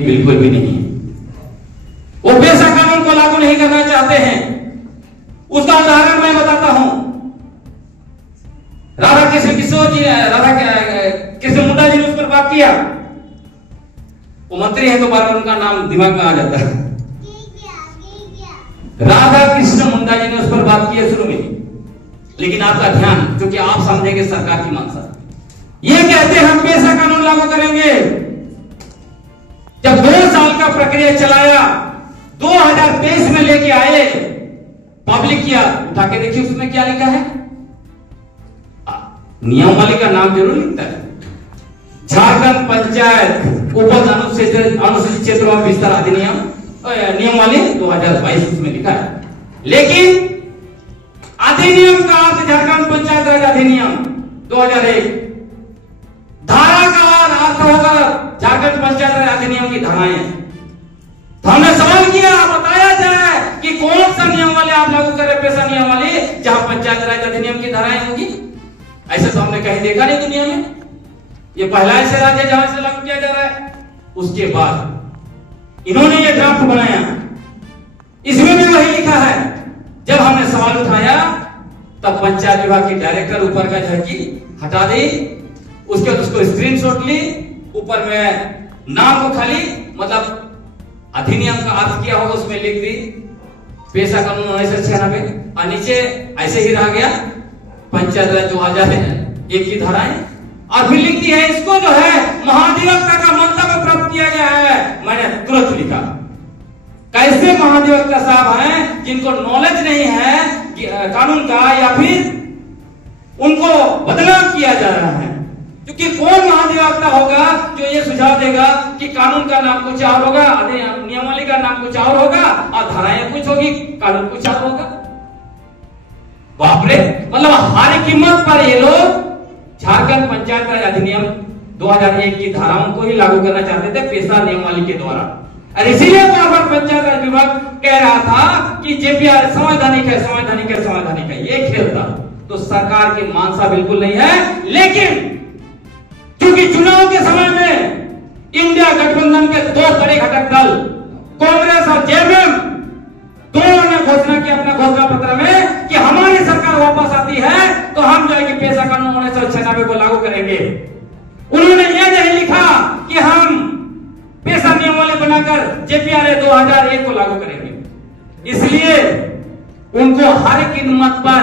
बिल्कुल भी नहीं है। वो पेशा कानून को लागू नहीं करना चाहते हैं। उसका उदाहरण मैं बताता हूं। राधा कृष्ण मुंडा जी ने उस पर बात किया। वो मंत्री है तो बार बार उनका नाम दिमाग में आ जाता है। राधा कृष्ण मुंडा जी ने उस पर बात की शुरू में, लेकिन आपका ध्यान, क्योंकि आप समझेंगे सरकार की मंशा, ये कहते हैं हम पेशा कानून लागू करेंगे। जब 2 साल का प्रक्रिया चलाया, 2023 में लेके आए, पब्लिक किया, उठा के देखिए उसमें क्या लिखा है। नियमावली का नाम जरूर लिखता है, झारखंड पंचायत उपज अनुसूचित क्षेत्रों में विस्तार अधिनियम नियमावली 2022 उसमें लिखा है। लेकिन अधिनियम का अर्थ झारखंड पंचायत राज अधिनियम 2001, धारा का अर्थ होगा झारखंड पंचायत राज अधिनियम की धाराएं। तो हमने सवाल किया, बताया जाए कि कौन सा नियमावली आप लागू कर रहे, पेशा नियमावली जहां पंचायत राज अधिनियम की धाराएं होंगी। ऐसा तो हमने कहीं देखा नहीं दुनिया में। ये पहला ऐसा राज्य जहां से लागू किया जा रहा है। उसके बाद इन्होंने ये ड्राफ्ट बनाया, इसमें भी वही लिखा है। जब हमने सवाल उठाया तब पंचायत विभाग की डायरेक्टर ऊपर का झटकी हटा दी, उसके बाद उसको स्क्रीनशॉट ली, ऊपर में नाम को खाली मतलब अधिनियम का अर्थ किया होगा उसमें लिख दी, पेशा कानून 1996, और नीचे ऐसे ही रह गया पंचायत राज 2001 की धाराएं, और फिर लिख दी है इसको जो है महाधिवक्ता का मंतव्य प्राप्त किया गया है। मैंने तुरंत लिखा, कैसे महाधिवक्ता साहब हैं जिनको नॉलेज नहीं है कानून का, या फिर उनको बदनाम किया जा रहा है। क्योंकि कौन महाधिवक्ता होगा जो ये सुझाव देगा कि कानून का नाम कुछ और होगा, नियमावली का नाम कुछ और होगा और धाराएं कुछ होगी, कानून कुछ और होगा। बाप रे, मतलब हर कीमत पर ये लोग झारखंड पंचायत राज अधिनियम 2001 की धाराओं को ही लागू करना चाहते थे पेशा नियमावली के द्वारा। और इसीलिए बार-बार पंचायत राज विभाग कह रहा था कि जेपीआर संवैधानिक है, संवैधानिक है, संवैधानिक है। ये खेल था। तो सरकार की मानसा बिल्कुल नहीं है। लेकिन क्योंकि चुनाव के समय में इंडिया गठबंधन के 2 बड़े घटक दल कांग्रेस और जेएमएम दोनों ने घोषणा की अपने घोषणा पत्र में कि हमारी सरकार वापस आती है तो हम जो है कि पेशा कानून 1996 को लागू करेंगे। उन्होंने यह नहीं लिखा कि हम पेशा नियमावली बनाकर जेपीआर 2001 को लागू करेंगे। इसलिए उनको हर कीमत पर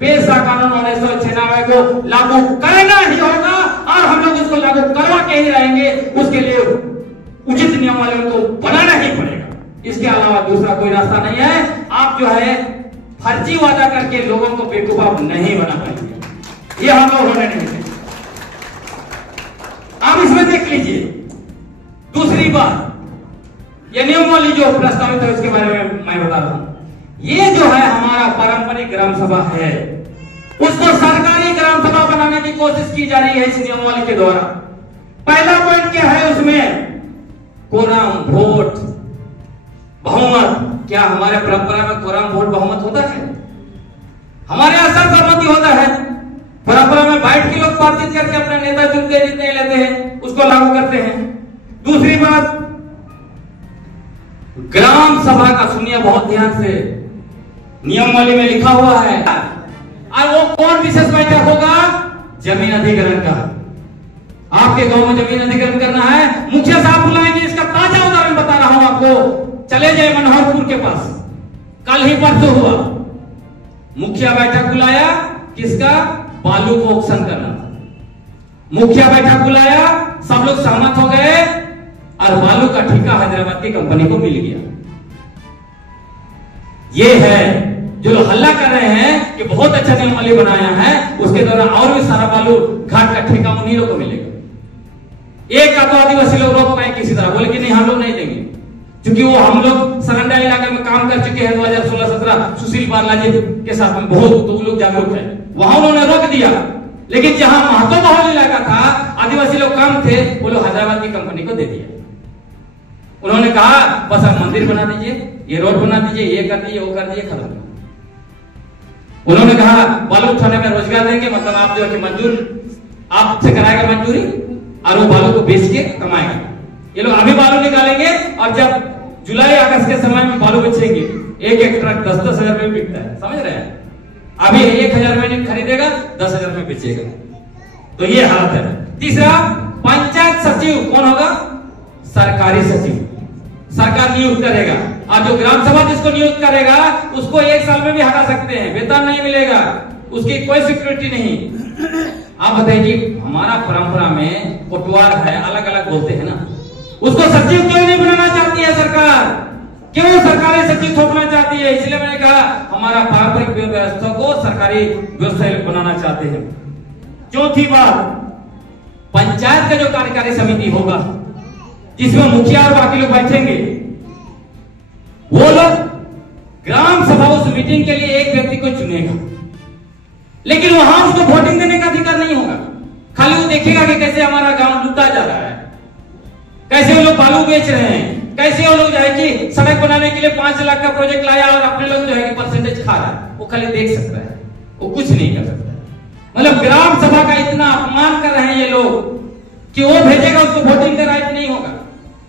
पेशा कानून 1996 को लागू करना ही होगा और हम लोग उसको लागू करवा के ही रहेंगे। उसके लिए उचित नियमावली उनको बनाना ही पड़ेगा। इसके अलावा दूसरा कोई रास्ता नहीं है। आप जो है फर्जी वादा करके लोगों को बेवकूफ नहीं बना पाएंगे। ये हम लोग होने नहीं देंगे। आप इसमें देख लीजिए। दूसरी बात, ये नियमावली जो प्रस्तावित है उसके बारे में मैं बता रहा हूं। ये जो है हमारा पारंपरिक ग्राम सभा है, उसको सरकारी ग्राम सभा बनाने की कोशिश की जा रही है इस नियमावली के द्वारा। पहला पॉइंट क्या है उसमें? कोरम, वोट, बहुमत। क्या हमारे परंपरा में कोरम, वोट, बहुमत होता है? हमारे यहां सर्वसम्मति होता है। परंपरा में बैठ के लोग बातचीत करके अपना नेता चुनते जितने लेते हैं उसको लागू करते हैं। दूसरी बात, ग्राम सभा का सुनिए बहुत ध्यान से, नियमावली में लिखा हुआ है। और वो कौन विशेष बैठक होगा? जमीन अधिग्रहण का। आपके गांव में जमीन अधिग्रहण करना है, मुखिया साहब बुलाएंगे। इसका ताजा उदाहरण बता रहा हूं आपको। चले जाए मनोहरपुर के पास, कल ही परसों हुआ, मुखिया बैठक बुलाया। किसका? बालू को ऑक्शन करना था। मुखिया बैठक बुलाया, सब लोग सहमत हो गए और बालू का ठेका हैदराबाद की कंपनी को मिल गया। ये है जो लोग हल्ला कर रहे हैं कि बहुत अच्छा नियमावली बनाया है, उसके द्वारा और भी सारा बालू घाट का ठेका उन्हीं लोग को मिलेगा। एक का तो आदिवासी लोग रोक पाए किसी तरह, बोले कि नहीं हम लोग नहीं देंगे, क्योंकि वो हम लोग सरंडा इलाके में काम कर चुके हैं 2016-17 सुशील बालाजी के साथ में, बहुत तो लोग जागरूक है। वहां उन्होंने रोक दिया। लेकिन जहां महतो बहुल इलाका था, आदिवासी लोग कम थे, वो लोग हैदराबाद की कंपनी को दे दिया। उन्होंने कहा बस आप मंदिर बना दीजिए, ये रोड बना दीजिए, ये कर दीजिए, वो कर दीजिए, खत्म। उन्होंने कहा बालू उठाने में रोजगार देंगे, मतलब आप जो है कि मजदूर आपसे कराएगा मंजूरी और वो बालू को बेच के कमाएगा। ये लोग अभी बालू निकालेंगे और जब जुलाई अगस्त के समय में बालू बेचेंगे, एक ट्रक 10-10 हजार में बिकता है, समझ रहे हैं? अभी 1000 में खरीदेगा, 10,000 में बेचेगा। तो ये हालत है। तीसरा, पंचायत सचिव कौन होगा? सरकारी सचिव, सरकार नियुक्त करेगा। और जो ग्राम सभा जिसको नियुक्त करेगा उसको 1 साल में भी हटा सकते हैं, वेतन नहीं मिलेगा, उसकी कोई सिक्योरिटी नहीं। आप बताइए कि हमारा परंपरा में कोटवार है, अलग अलग बोलते हैं ना, उसको सचिव क्यों नहीं बनाना चाहती है सरकार? क्यों सरकारी सचिव थोपना चाहती है? इसलिए मैंने कहा हमारा पारंपरिक व्यवस्था को सरकारी व्यवस्था बनाना चाहते हैं। चौथी बात, पंचायत का जो कार्यकारी समिति होगा जिसमें मुखिया और बाकी लोग बैठेंगे, वो लोग ग्राम सभा उस मीटिंग के लिए एक व्यक्ति को चुनेगा, लेकिन वहां उसको वोटिंग देने का अधिकार नहीं होगा। खाली वो देखेगा कि कैसे हमारा गांव लूटा जा रहा है, कैसे वो लोग बालू बेच रहे हैं, कैसे वो लोग जो है कि सड़क बनाने के लिए 5 लाख का प्रोजेक्ट लाया और अपने लोग जो है कि परसेंटेज खा रहा है। वो खाली देख सकता है, वो कुछ नहीं कर सकता। मतलब ग्राम सभा का इतना अपमान कर रहे हैं ये लोग कि वो भेजेगा, उसको वोटिंग का राइट नहीं होगा।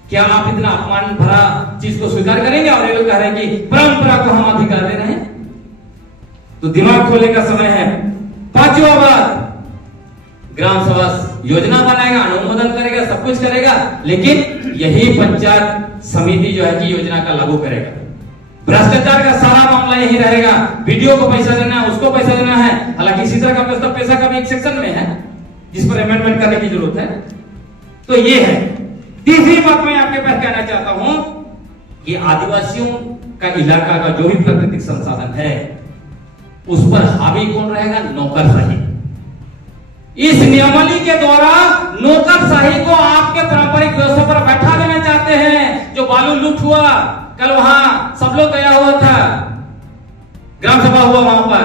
क्या आप इतना अपमान भरा चीज को स्वीकार करेंगे? और ये लोग कह रहे हैं कि परंपरा को हम अधिकार दे रहे हैं। तो दिमाग खोलने का समय है। पांचवा बात, ग्राम सभा योजना बनाएगा, अनुमोदन करेगा, सब कुछ करेगा, लेकिन यही पंचायत समिति जो है कि योजना का लागू करेगा। भ्रष्टाचार का सारा मामला यही रहेगा। वीडियो को पैसा देना है, उसको पैसा देना है। हालांकि इसी तरह का व्यवस्था पैसा का भी एक सेक्शन में है जिस पर अमेंडमेंट करने की जरूरत है। तो ये है। तीसरी बात मैं आपके पास कहना चाहता हूं कि आदिवासियों का इलाका का जो भी प्राकृतिक संसाधन है उस पर हावी कौन रहेगा? नौकरशाही। इस नियमावली के द्वारा नौकरशाही को आपके पारंपरिक व्यवस्था पर बैठा देना चाहते हैं। जो बालू लूट हुआ, कल वहां सब लोग गया हुआ था, ग्राम सभा हुआ वहां पर,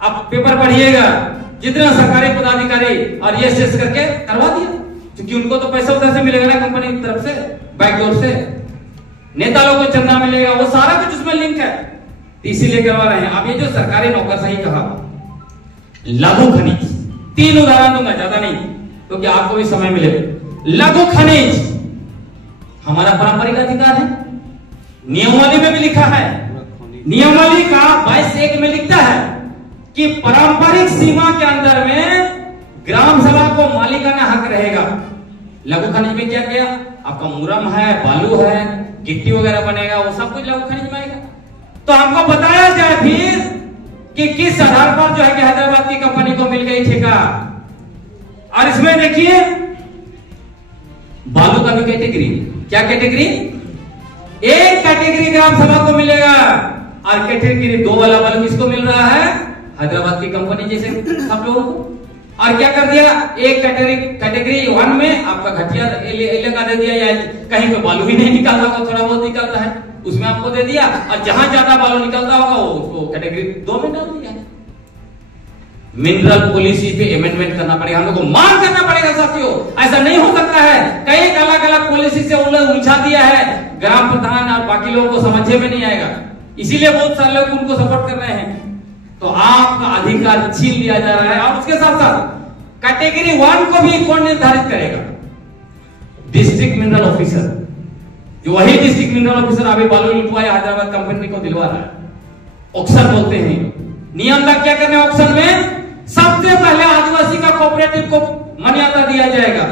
आप पेपर पढ़िएगा, जितना सरकारी पदाधिकारी और ये शेष करके करवा दिया, क्योंकि उनको तो पैसा उधर से मिलेगा ना, कंपनी की तरफ से, बैकडोर से, नेता लोगों को चंदा मिलेगा, वो सारा कुछ उसमें लिंक है, इसीलिए करवा रहे हैं। अब ये जो सरकारी नौकरशाही कहा, लघु खनिज, 3 उदाहरण दूंगा, ज्यादा नहीं, क्योंकि तो आपको भी समय मिले। लघु खनिज हमारा पारंपरिक अधिकार है, नियमावली में भी लिखा है। नियमावली का 22(1) में लिखता है कि पारंपरिक सीमा के अंदर में ग्राम सभा को मालिकाना हक रहेगा। लघु खनिज में क्या किया? आपका मुरम है, बालू है, गिट्टी वगैरह बनेगा, वो सब कुछ लघु खनिज में आएगा। तो हमको बताया जाए फिर कि किस आधार पर जो है कि हैदराबाद की कंपनी को मिल गई ठेका। और इसमें देखिए बालू का भी कैटेगरी, क्या कैटेगरी? एक कैटेगरी ग्राम सभा को मिलेगा और कैटेगरी 2 वाला बालू किसको मिल रहा है? हैदराबाद की कंपनी जैसे सब लोगों को। और क्या कर दिया? एक कैटेगरी 1 में आपका घटिया इलाका दे दिया, या कहीं पे बालू ही नहीं निकलता होगा, थोड़ा बहुत निकलता है, उसमें आपको दे दिया। और जहां ज्यादा बालू निकलता होगा उसको कैटेगरी 2 में डाल दिया। मिनरल पॉलिसी पे अमेंडमेंट करना पड़ेगा, हम लोग को मांग करना पड़ेगा साथियों। ऐसा नहीं हो सकता है, कई अलग अलग पॉलिसी से उन्हें उलझा दिया है, ग्राम प्रधान और बाकी लोगों को समझे में नहीं आएगा, इसीलिए बहुत सारे लोग उनको सपोर्ट कर रहे हैं। तो आपका अधिकार छीन लिया जा रहा है। और उसके साथ साथ कैटेगरी 1 को भी कौन निर्धारित करेगा? डिस्ट्रिक्ट मिनरल ऑफिसर, जो वही डिस्ट्रिक्ट मिनरल ऑफिसर अभी बालू लुटवाया हैदराबाद कंपनी को दिलवा रहा है। ऑक्शन बोलते हैं। नियम का क्या करना है ऑक्शन में? सबसे पहले आदिवासी का कोऑपरेटिव को मान्यता दिया जाएगा।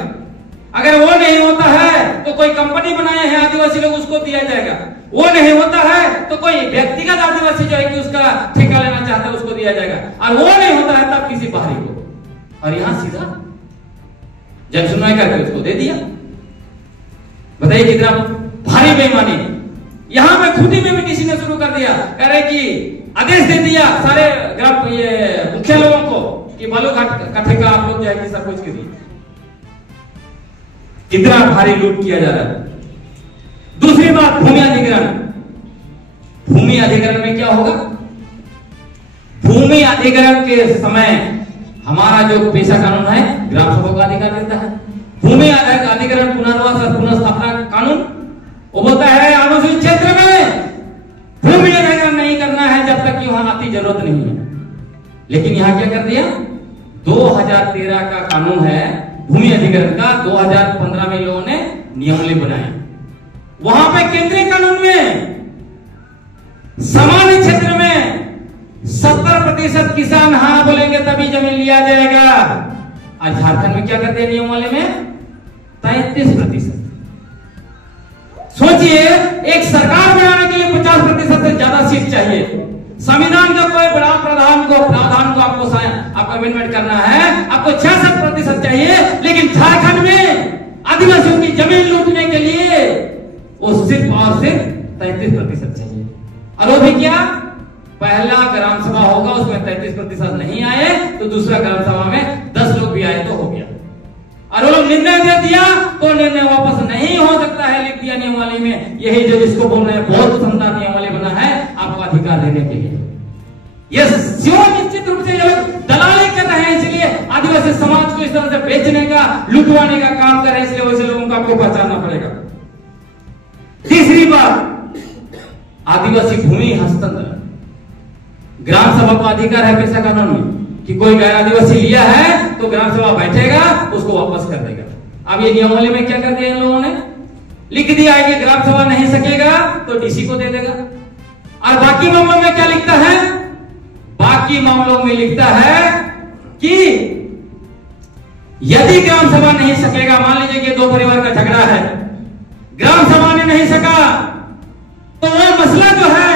अगर वो नहीं होता है तो कोई कंपनी बनाए हैं आदिवासी लोग, उसको दिया जाएगा। वो नहीं होता है तो कोई व्यक्तिगत आदिवासी जो है कि उसका ठेका लेना चाहता है उसको दिया जाएगा। और वो नहीं होता है तब किसी बाहरी को। और यहां सीधा जन सुनवाई करके उसको दे दिया। बताइए कितना भारी बेईमानी। यहां पे खूंटी में भी किसी ने शुरू कर दिया, कह रहे कि आदेश दे दिया सारे ग्राम ये मुखिया लोगों को कि बालू का ठेका आप लोग जो है कि सब कुछ कीजिए। कितना भारी लूट किया जा रहा है। दूसरी बात, भूमि अधिग्रहण। भूमि अधिग्रहण में क्या होगा? भूमि अधिग्रहण के समय हमारा जो पेशा कानून है ग्राम सभा को अधिकार देता है। भूमि अधिग्रहण, पुनर्वास और पुनर्स्थापना कानून वो बोलता है अनुसूचित क्षेत्र में भूमि अधिग्रहण नहीं करना है जब तक कि वहां आती जरूरत नहीं है। लेकिन यहां क्या कर दिया? 2013 का कानून है भूमि अधिग्रहण का, 2015 में लोगों ने नियमावली बनाए। वहां पे केंद्रीय कानून में सामान्य क्षेत्र में 70% किसान हाँ बोलेंगे तभी जमीन लिया जाएगा, और झारखंड में क्या करते हैं नियमावली में 33%। सोचिए, एक सरकार बनाने के लिए 50% से ज्यादा सीट चाहिए। संविधान का कोई बड़ा प्रावधान को आपको अमेंडमेंट करना है, आपको 66% चाहिए, लेकिन झारखंड में आदिवासियों की जमीन लूटने के लिए वो सिर्फ और सिर्फ 33% चाहिए। और वो भी क्या, पहला ग्राम सभा होगा उसमें 33% नहीं आए तो दूसरा ग्राम सभा में 10 लोग भी आए तो हो गया। और वो लोग निर्णय दे दिया तो निर्णय वापस नहीं हो सकता है, लिख दिया नियमावली में। यही जो जिसको बोल रहे हैं बहुत शानदार नियमावली बना है आपको अधिकार देने के लिए। ये निश्चित रूप से ये लोग दलाली कर रहे हैं, इसलिए आदिवासी समाज को इस तरह से बेचने का, लुटवाने का काम कर रहे हैं, इसलिए वैसे लोगों को आपको पहचानना पड़ेगा। तीसरी बात, आदिवासी भूमि हस्तांतरण। ग्राम सभा का अधिकार है पेशा कानून में कि कोई गैर आदिवासी लिया है तो ग्राम सभा बैठेगा उसको वापस कर देगा। अब ये नियमावली में क्या कर दिया इन लोगों ने, लिख दिया है कि ग्राम सभा नहीं सकेगा तो डीसी को दे देगा। और बाकी मामलों में क्या लिखता है, बाकी मामलों में लिखता है कि यदि ग्राम सभा नहीं सकेगा, मान लीजिए कि दो परिवार का झगड़ा है, ग्राम सभा ने नहीं सका तो वो मसला जो है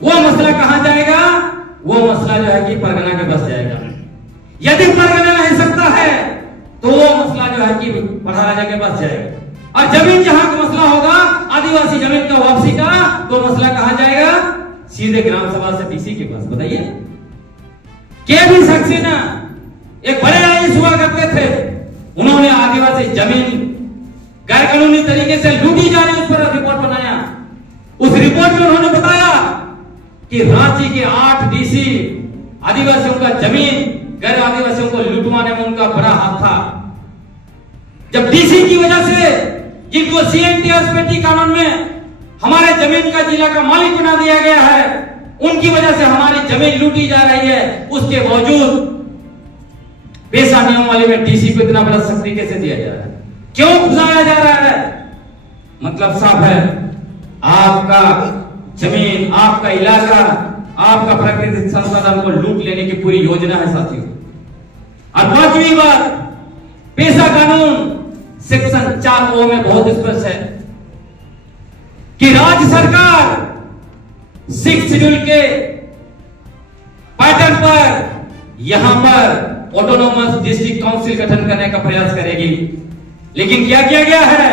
वो मसला कहां जाएगा, वो मसला जो है कि परगना के पास जाएगा। यदि परगना नहीं सकता है तो वो मसला जो है कि महाराजा के पास जाएगा। और जमीन जहां का मसला होगा, आदिवासी जमीन का वापसी का, तो मसला कहां जाएगा, सीधे ग्राम सभा से डीसी के पास। बताइए, के भी सक्सेना एक बड़े आईएएस हुआ करते थे, उन्होंने आदिवासी जमीन गैर कानूनी तरीके से लूटी जा रही, उस पर रिपोर्ट बनाया। उस रिपोर्ट में उन्होंने बताया कि रांची के 8 डीसी आदिवासियों का जमीन गैर आदिवासियों को लुटवाने में उनका बड़ा हाथ था। जब डीसी की वजह से, जिनको सीएनटीआर कानून में हमारे जमीन का जिला का मालिक बना दिया गया है, उनकी वजह से हमारी जमीन लूटी जा रही है, उसके बावजूद पेशा नियमावली में डीसी को इतना बड़ा शक्ति कैसे दिया जा रहा है, क्यों घुसाया जा रहा है? मतलब साफ है, आपका जमीन, आपका इलाका, आपका प्राकृतिक संसाधन को लूट लेने की पूरी योजना है साथियों। और पांचवी बात, पेशा कानून सेक्शन 4O में बहुत स्पष्ट है कि राज्य सरकार 6 शेड्यूल के पैटर्न पर यहां पर ऑटोनोमस डिस्ट्रिक्ट काउंसिल गठन करने का प्रयास करेगी। लेकिन क्या किया गया है,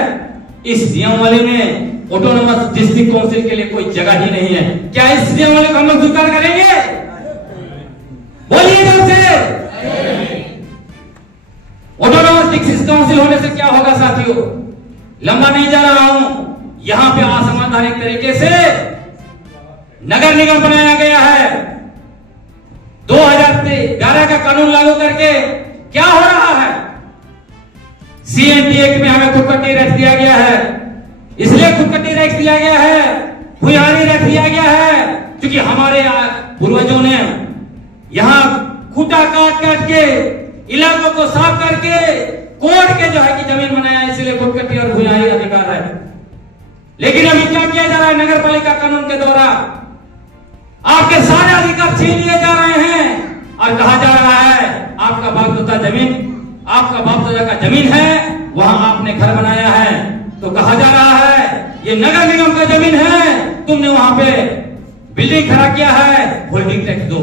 इस नियमावली में ऑटोनोमस डिस्ट्रिक्ट काउंसिल के लिए कोई जगह ही नहीं है। क्या इस नियमावली को हम लोग स्वीकार करेंगे? बोलिए जोर से। ऑटोनोमस डिस्ट्रिक्ट काउंसिल होने से क्या होगा साथियों, लंबा नहीं जा रहा हूं, यहां पे असंवैधानिक तरीके से नगर निगम बनाया गया है। 2011 का कानून लागू करके क्या हो रहा है, सीएनटी एक्ट में हमें खुदकट्टी रख दिया गया है। इसलिए खुदकट्टी रख दिया गया है, भुयारी रख दिया गया है, क्योंकि हमारे पूर्वजों ने यहां खूंटा काट काट के इलाकों को साफ करके कोड के जो है कि जमीन बनाया, इसलिए खुदकट्टी और भुयारी अधिकार है। लेकिन अभी क्या किया जा रहा है, नगर पालिका कानून के द्वारा आपके सारे अधिकार छीन लिए जा रहे हैं और कहा जा रहा है आपका बाप दादा जमीन, आपका बाप दादा का जमीन है, वहां आपने घर बनाया है, तो कहा जा रहा है ये नगर निगम का जमीन है, तुमने वहां पे बिल्डिंग खड़ा किया है, होल्डिंग टैक्स दो।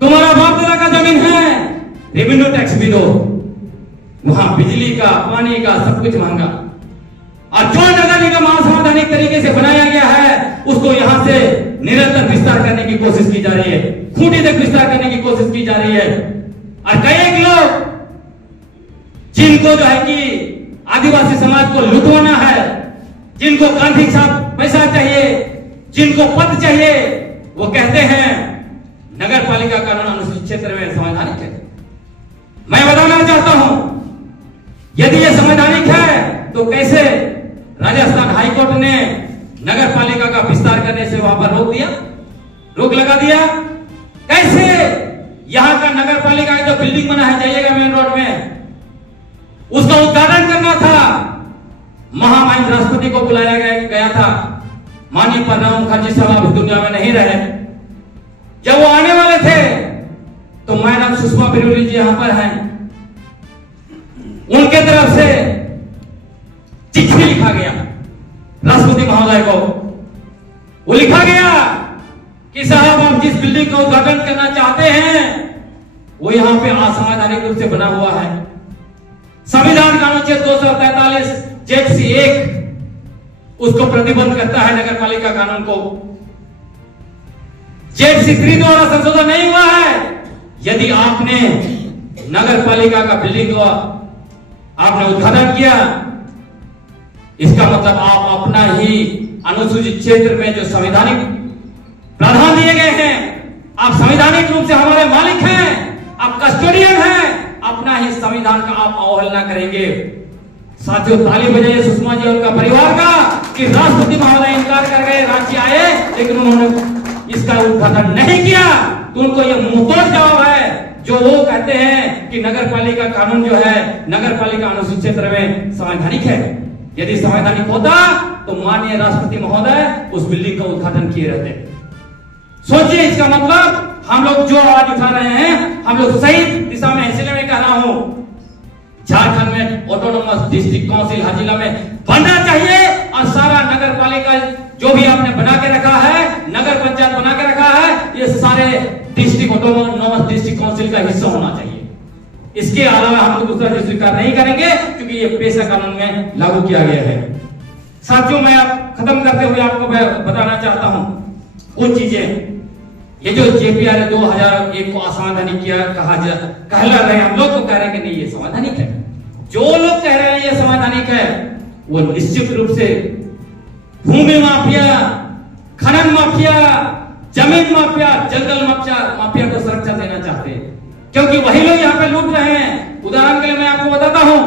तुम्हारा बाप दादा का जमीन है, रेवेन्यू टैक्स भी दो। वहां बिजली का, पानी का, सब कुछ महंगा। और जो नगर निगम असंवैधानिक तरीके से बनाया गया है, उसको यहां से निरंतर विस्तार करने की कोशिश की जा रही है, खूंटी तक विस्तार करने की कोशिश की जा रही है। और कई लोग जिनको जो है कि आदिवासी समाज को लुटवाना है, जिनको गांधी साहब पैसा चाहिए, जिनको पद चाहिए, वो कहते हैं नगर पालिका कानून अनुसूचित क्षेत्र में संवैधानिक है। मैं बताना चाहता हूं, यदि ये संवैधानिक है तो कैसे राजस्थान हाईकोर्ट ने नगर पालिका का विस्तार करने से वहां पर रोक दिया, रोक लगा दिया? कैसे यहां का नगर पालिका का जो बिल्डिंग बना है, जाइएगा मेन रोड में, उसका उद्घाटन करना था, महामहिम राष्ट्रपति को बुलाया गया था। माननीय प्रणब मुखर्जी साहब अब दुनिया में नहीं रहे। जब वो आने वाले थे तो मैडम सुषमा बरोली जी यहां पर हैं, उनके तरफ से चिट्ठी लिखा गया राष्ट्रपति महोदय को। वो लिखा गया कि साहब आप जिस बिल्डिंग का उद्घाटन करना चाहते हैं वो यहां पे असंवैधानिक रूप से बना हुआ है। संविधान का अनुच्छेद 243 जेड 1 उसको प्रतिबंध करता है, नगर पालिका कानून को। जेड 3 द्वारा संशोधन नहीं हुआ है। यदि आपने नगर पालिका का बिल्डिंग का आपने उद्घाटन किया, इसका मतलब आप अपना ही अनुसूचित क्षेत्र में जो संवैधानिक प्रावधान दिए गए हैं, आप संवैधानिक रूप से हमारे मालिक हैं, आप कस्टोडियन हैं, अपना ही संविधान का आप अवहेलना करेंगे। साथियों, ताली बजाइए सुषमा जी और उनका परिवार का कि राष्ट्रपति महोदय इनकार कर गए, रांची आए लेकिन उन्होंने इसका उद्घाटन नहीं किया। तो उनको यह मुंहतोड़ जवाब है जो वो कहते हैं कि नगर पालिका कानून जो है नगर पालिका अनुसूचित क्षेत्र में संवैधानिक है। यदि संवैधानिक होता तो माननीय राष्ट्रपति महोदय उस बिल्डिंग का उद्घाटन किए रहते। सोचिए, इसका मतलब हम लोग जो आवाज उठा रहे हैं हम लोग सही दिशा में, इसलिए मैं कह रहा हूं झारखंड में ऑटोनोमस डिस्ट्रिक्ट काउंसिल हर जिला में बनना चाहिए और सारा नगर पालिका जो भी आपने बना के रखा है, नगर पंचायत बना के रखा है, ये सारे डिस्ट्रिक्ट ऑटोनोमस डिस्ट्रिक्ट काउंसिल का हिस्सा होना चाहिए। इसके अलावा हम लोग दूसरा चीज स्वीकार नहीं करेंगे क्योंकि ये पेशा कानून में लागू किया गया है। साथियों, मैं अब खत्म करते हुए आपको बताना चाहता हूं कुछ चीजें। ये जो जेपीआर 2001 को असंवैधानिक किया कहला रहे, हम लोग तो कह रहे हैं कि नहीं ये संवैधानिक है। जो लोग कह रहे हैं ये संवैधानिक है वो निश्चित रूप से भूमि माफिया, खनन माफिया, जमीन माफिया, जंगल माफिया को सुरक्षा देना चाहते हैं, क्योंकि वही लोग यहाँ पे लूट रहे हैं। उदाहरण के लिए मैं आपको बताता हूं,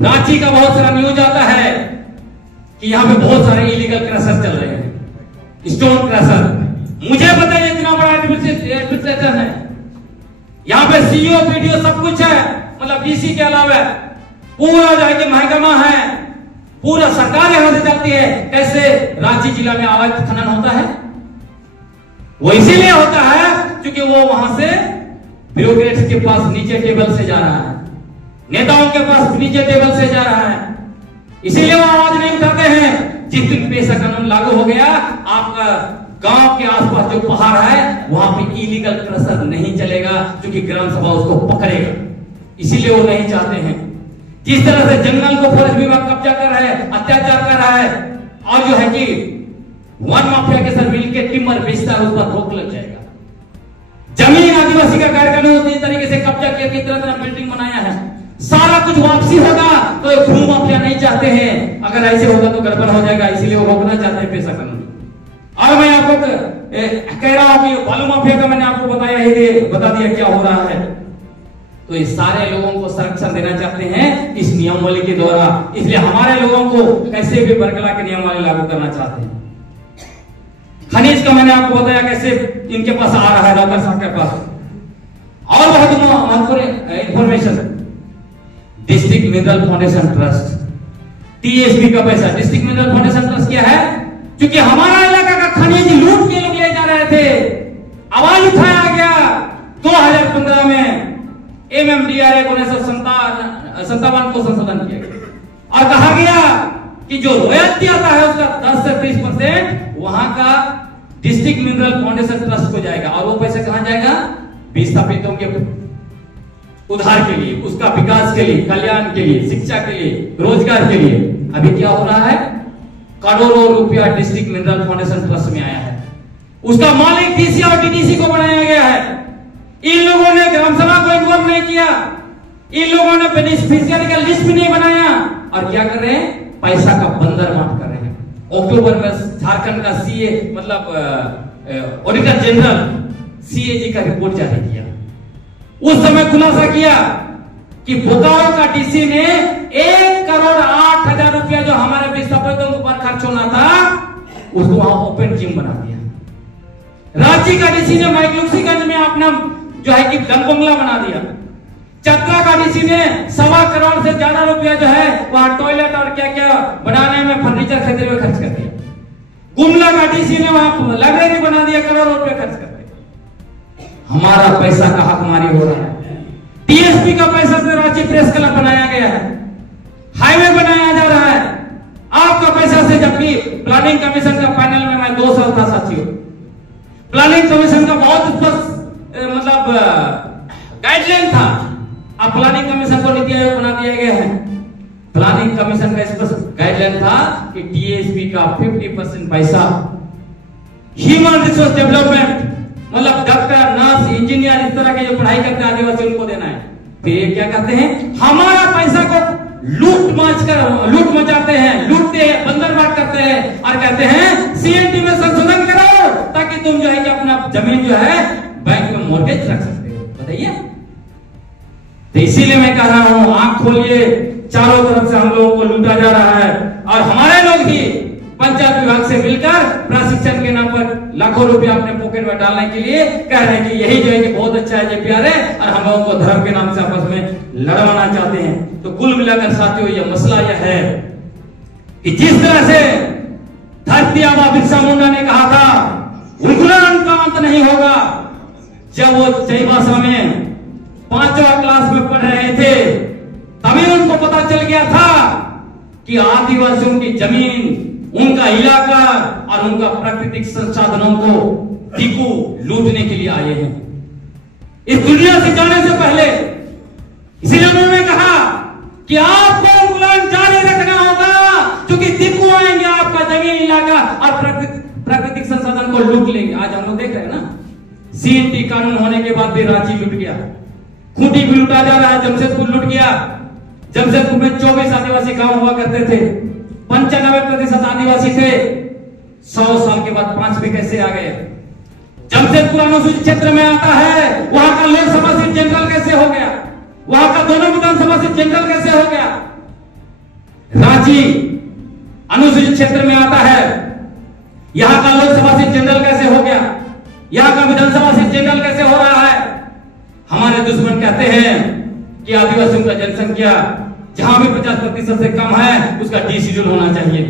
रांची का बहुत सारा न्यूज आता है कि यहाँ पे बहुत सारे इलीगल क्रशर चल रहे हैं, स्टोन क्रशर। मुझे पता है इतना बड़ा एडमिनिस्ट्रेशन है, यहाँ पे सीईओ पीडीओ सब कुछ है, मतलब डीसी के अलावा पूरा जो है कि महकमा है, पूरा सरकार यहां से चलती है। कैसे रांची जिला में अवैध खनन होता है? वो इसीलिए होता है क्योंकि वो वहां से ब्यूरोक्रेट्स के पास नीचे टेबल से जा रहा है, नेताओं के पास नीचे टेबल से जा रहा है, इसीलिए वो आवाज नहीं उठाते हैं। जिस दिन पेशा कानून लागू हो गया, आपका गांव के आसपास जो पहाड़ है वहां पे इलीगल क्रशर नहीं चलेगा क्योंकि ग्राम सभा उसको पकड़ेगा, इसीलिए वो नहीं चाहते हैं। जिस तरह से जंगल को फॉरेस्ट विभाग कब्जा कर रहा है, अत्याचार कर रहा है, और जो है कि वन माफिया के साथ मिलकर टिम्बर बेचता है, उस पर रोक लग जाएगा। जमीन आदिवासी का कार्यक्रम इस तरीके से कब्जा किया कि तरह तरह बिल्डिंग बनाया है, सारा कुछ वापसी होगा। तो भू माफिया नहीं चाहते हैं, अगर ऐसे होगा तो गड़बड़ हो जाएगा, इसीलिए वो रोकना चाहते हैं पेशा कानून। और मैं आपको कह रहा हूं कि बालू माफिया का मैंने आपको बता दिया क्या हो रहा है। तो ये सारे लोगों को संरक्षण देना चाहते हैं इस नियमावली के द्वारा, इसलिए हमारे लोगों को कैसे भी बरगला के नियमावली लागू करना चाहते हैं। खनिज का मैंने आपको बताया कैसे इनके पास आ रहा है, डॉक्टर साहब के पास। और बहुत महत्वपूर्ण information, district mineral foundation trust, TSP का पैसा। डिस्ट्रिक्ट मिनरल फाउंडेशन ट्रस्ट क्या है? क्योंकि हमारा इलाका का खनिज लूट के लोग ले जा रहे थे, आवाज उठाया गया 2015 में एमएमडीआरए 1957 को संशोधन किया गया और कहा गया कि जो रॉयल्टी आता है उसका 10 से 30% वहां का डिस्ट्रिक्ट मिनरल फाउंडेशन ट्रस्ट को जाएगा। और वो पैसा कहां जाएगा? विस्थापितों के उद्धार के लिए, उसका विकास के लिए, कल्याण के लिए, शिक्षा के लिए, रोजगार के लिए। अभी क्या हो रहा है? करोड़ों रुपया डिस्ट्रिक्ट मिनरल फाउंडेशन ट्रस्ट में आया है, उसका मालिक डीसी और डीडीसी को बनाया गया है। इन लोगों ने ग्राम सभा को इन्वॉल्व नहीं किया, इन लोगों ने बेनिफिशियरी का लिस्ट भी नहीं बनाया, और क्या कर रहे हैं? पैसा का बंदर बांट कर रहे हैं। अक्टूबर में झारखंड का सीए मतलब ऑडिटर जनरल सीएजी का रिपोर्ट जारी किया। उस समय खुलासा किया कि बोकारो का डीसी ने 1,08,000 रुपया जो हमारे विस्थापितों के ऊपर खर्च होना था उसको वहां ओपन जिम बना दिया। रांची का डीसी ने मैगलुक्सीगंज में अपना जो है कि गन बंगला बना दिया। चतरा का डीसी ने 1.25 करोड़ से ज्यादा रुपया जो है वहां टॉयलेट और क्या क्या बनाने में, फर्नीचर खरीदने में खर्च कर दिया। गुमला का डीसी ने वहां लाइब्रेरी बना दिया, करोड़ों रुपए खर्च कर दिए। हमारा पैसा का हकमारी हो रहा है। टीएसपी का पैसा से रांची प्रेस क्लब बनाया गया है, हाईवे बनाया जा रहा है आपका पैसा से। जबकि प्लानिंग कमीशन का पैनल में मैं 2 साल था साथियों। प्लानिंग कमीशन का बहुत स्पष्ट मतलब गाइडलाइन था। अब प्लानिंग कमीशन को नीति आयोग बना दिया गया है। प्लानिंग कमीशन का स्पष्ट गाइडलाइन था कि टीएसपी का 50% पैसा ह्यूमन रिसोर्स डेवलपमेंट, मतलब डॉक्टर, नर्स, इंजीनियर, इस तरह के जो पढ़ाई करते हैं आदिवासी उनको देना है। फिर ये क्या करते हैं, हमारा पैसा को लूट मचाते हैं, लूटते हैं, बंदरबाट करते हैं और कहते हैं सीएनटी में संशोधन करो ताकि तुम जो है कि अपना जमीन जो है बैंक में मॉर्गेज रख सकते हो। बताइए। तो इसीलिए मैं कह रहा हूं, आंख खोलिए, चारों तरफ से हम लोगों को लूटा जा रहा है और हमारे लोग ही पंचायत विभाग से मिलकर प्रशिक्षण के नाम पर लाखों रुपया अपने पॉकेट में डालने के लिए कह रहे हैं कि यही जो है कि बहुत अच्छा है, जेपीआर है और हम लोगों को धर्म के नाम से आपस में लड़वाना चाहते हैं। तो कुल मिलाकर साथियों ये मसला यह है कि जिस तरह से धरती आबा बिरसा मुंडा ने कहा था उन्मूलन का अंत नहीं होगा, जब वो चाईबासा में 5वीं क्लास में पढ़ रहे थे तभी उनको पता चल गया था कि आदिवासियों की जमीन, उनका इलाका और उनका प्राकृतिक संसाधनों को टीकू लूटने के लिए आए हैं इस दुनिया से जाने से पहले। इसीलिए उन्होंने कहा कि आपको उन्मूलन जारी रखना होगा क्योंकि टीकू आएंगे, आपका जमीन, इलाका और प्राकृतिक संसाधन को लूट लेंगे। आज हम लोग देख रहे हैं ना, सीएनटी कानून होने के बाद भी रांची लूट गया, खूंटी भी लूटा जा रहा है, जमशेदपुर लूट गया। जमशेदपुर में 24 आदिवासी गांव हुआ करते थे, 95% आदिवासी थे। 100 साल के बाद 5 पे कैसे आ गए? जमशेदपुर अनुसूचित क्षेत्र में आता है, वहां का लोकसभा सीट जनरल कैसे हो गया? वहां का दोनों विधानसभा सीट जनरल कैसे हो गया? रांची अनुसूचित क्षेत्र में आता है, यहां का लोकसभा सीट जनरल कैसे हो गया? यहां का विधानसभा सीट जनरल कैसे हो रहा है? हमारे दुश्मन कहते हैं कि आदिवासियों का जनसंख्या जहां भी 50% से कम है उसका डीशेड्यूल होना चाहिए।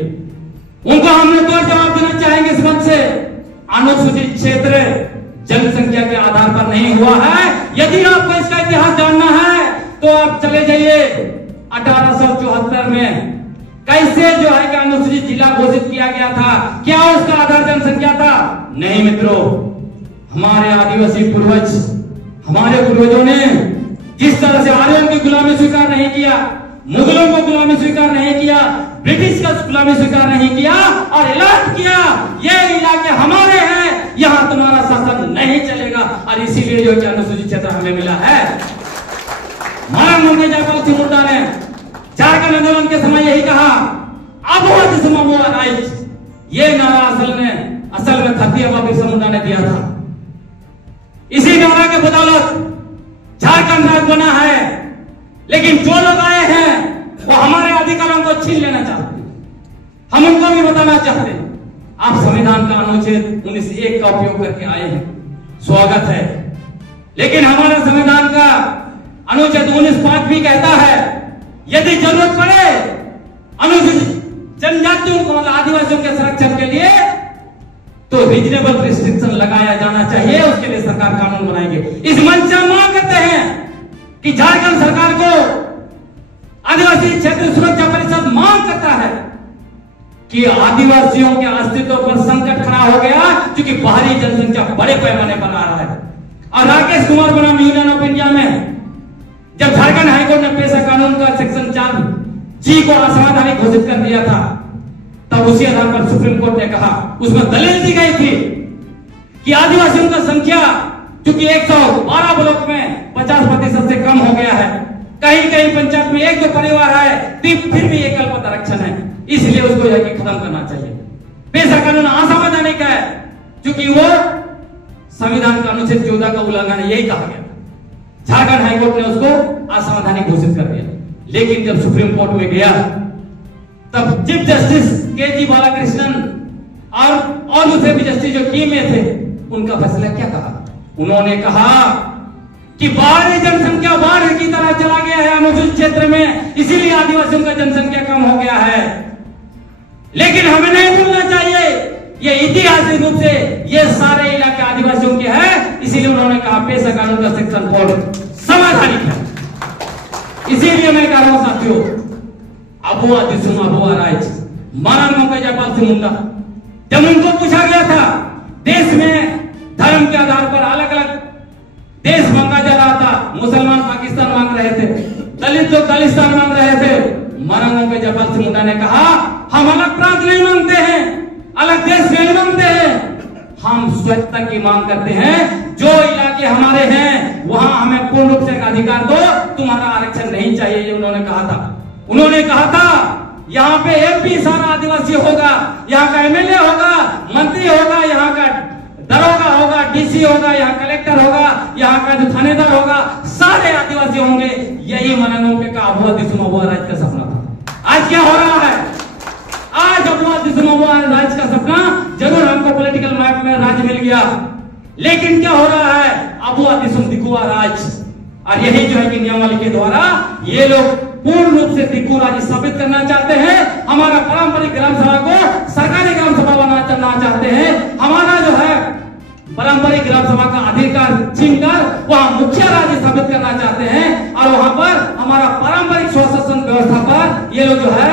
उनको हमने तो जवाब देना चाहेंगे इस मंच से, अनुसूचित क्षेत्र जनसंख्या के आधार पर नहीं हुआ है। यदि आपको इसका इतिहास जानना है तो आप चले जाइए 1874 में कैसे जो है कि अनुसूचित जिला घोषित किया गया था। क्या उसका आधार जनसंख्या था? नहीं मित्रों, हमारे आदिवासी पूर्वज, हमारे पूर्वजों ने जिस तरह से आर्यों की गुलामी स्वीकार नहीं किया, मुगलों को गुलामी स्वीकार नहीं किया, ब्रिटिश का गुलामी स्वीकार नहीं किया और ऐलान किया ये इलाके हमारे हैं, यहां तुम्हारा शासन नहीं चलेगा। और इसीलिए जो अनुसूचित क्षेत्र हमें मिला है। महाराज मुंडे जयपाल सिंह मुंडा ने झारखंड आंदोलन के समय यही कहा, राइट। ये नारा असल में धरती आबा बिरसा मुंडा ने दिया था। इसी नारा के बदौलत झारखंड राज्य बना है। लेकिन जो लोग आए हैं वो हमारे अधिकारों को छीन लेना चाहते हैं। हम उनको भी बताना चाहते हैं, आप संविधान का अनुच्छेद 19(1) का उपयोग करके आए हैं, स्वागत है। लेकिन हमारा संविधान का अनुच्छेद 19(5) भी कहता है यदि जरूरत पड़े अनुसूचित जनजातियों को, मतलब आदिवासियों के संरक्षण के लिए तो रीजनेबल रिस्ट्रिक्शन लगाया जाना चाहिए। उसके लिए सरकार कानून बनाएंगे। इस मंच से हम मांग करते हैं कि झारखंड सरकार को आदिवासी क्षेत्र सुरक्षा परिषद मांग करता है कि आदिवासियों के अस्तित्व पर संकट खड़ा हो गया क्योंकि बाहरी जनसंख्या बड़े पैमाने पर आ रहा है। और राकेश कुमार बनाम यूनियन ऑफ इंडिया में जब झारखंड हाईकोर्ट ने पेशा कानून का सेक्शन 4G को असंवैधानिक घोषित कर दिया था, तब उसी आधार पर सुप्रीम कोर्ट ने कहा, उसमें दलील दी गई थी कि आदिवासियों का संख्या क्योंकि 112 ब्लॉक में 50% से कम हो गया है, कहीं कहीं पंचायत में 1-2 परिवार है, फिर भी एक अल्पत आरक्षण है, इसलिए उसको यह खत्म करना चाहिए। पेशा कानून असंवैधानिक है क्योंकि वो संविधान का अनुच्छेद 14 का उल्लंघन है, यही कहा गया। झारखंड हाईकोर्ट ने उसको असंवैधानिक घोषित कर दिया। लेकिन जब सुप्रीम कोर्ट में गया तब चीफ जस्टिस के.जी. बालाकृष्णन और दूसरे भी जस्टिस जो की में थे, उनका फैसला क्या कहा? उन्होंने कहा कि बाहरी जनसंख्या बाढ़ की तरह चला गया है अनुसूचित क्षेत्र में, इसीलिए आदिवासियों का जनसंख्या कम हो गया है। लेकिन हमें नहीं भूलना चाहिए, ये ऐतिहासिक रूप से ये सारे इलाके आदिवासियों के हैं, इसीलिए उन्होंने कहा पेशा कानून का सेक्शन 4 संवैधानिक है। इसीलिए मैं कह रहा हूं साथियों, अबुआ दिसुम अबुआ राज मानव का जयपाल सिंह मुंडा, जब उनको पूछा गया था देश में धर्म के आधार पर अलग अलग देश मांगा जा रहा था, मुसलमान पाकिस्तान मांग रहे थे, दलित तो खालिस्तान मांग रहे थे, मानव के जयपाल सिंह मुंडा ने कहा हम अलग प्रांत नहीं मांगते हैं, अलग देश नहीं मांगते हैं, हम स्वच्छता की मांग करते हैं। जो इलाके हमारे हैं वहां हमें पूर्ण रूप से अधिकार दो, तुम्हारा आरक्षण नहीं चाहिए, ये उन्होंने कहा था। उन्होंने कहा था यहाँ पे एमपी सारा आदिवासी होगा, यहाँ का एमएलए होगा, मंत्री होगा, यहाँ का दरोगा होगा, डीसी होगा, यहाँ कलेक्टर होगा, यहाँ का जो थानेदार होगा, सारे आदिवासी होंगे। यही मनोनों का अबुआ दिसुम अबुआ राज का सपना था। आज क्या हो रहा है? आज अबुआ दिसुम अबुआ राज का सपना जरूर हमको पॉलिटिकल मैप में राज मिल गया, लेकिन क्या हो रहा है? अबुआ दिसुम दिखुआ राज। और यही जो है कि नियमावली के द्वारा ये लोग पूर्ण रूप से दिक्कू राज स्थापित करना चाहते हैं। हमारा पारंपरिक ग्राम सभा को सरकारी ग्राम सभा बनाना चाहते हैं। हमारा जो है पारंपरिक ग्राम सभा का अधिकार छीनकर वहां मुखिया राज स्थापित करना चाहते हैं, और वहां पर हमारा पारंपरिक स्वशासन व्यवस्था पर ये लोग जो है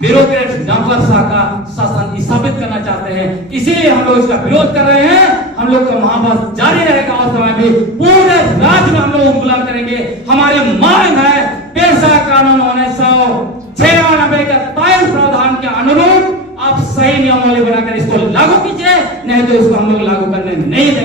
ब्यूरोक्रेट नौकरशाह का शासन स्थापित करना चाहते हैं। इसीलिए हम लोग इसका विरोध कर रहे हैं। हम लोग का महाभारत जारी रहेगा और समय भी पूरे राज्य में हम लोग इंकलाब करेंगे। हमारी मांग है पेशा कानून 1996 का 23 प्रावधान के अनुरूप आप सही नियमावली बनाकर इसको लागू कीजिए, नहीं तो इसको हम लोग लागू करने नहीं देंगे।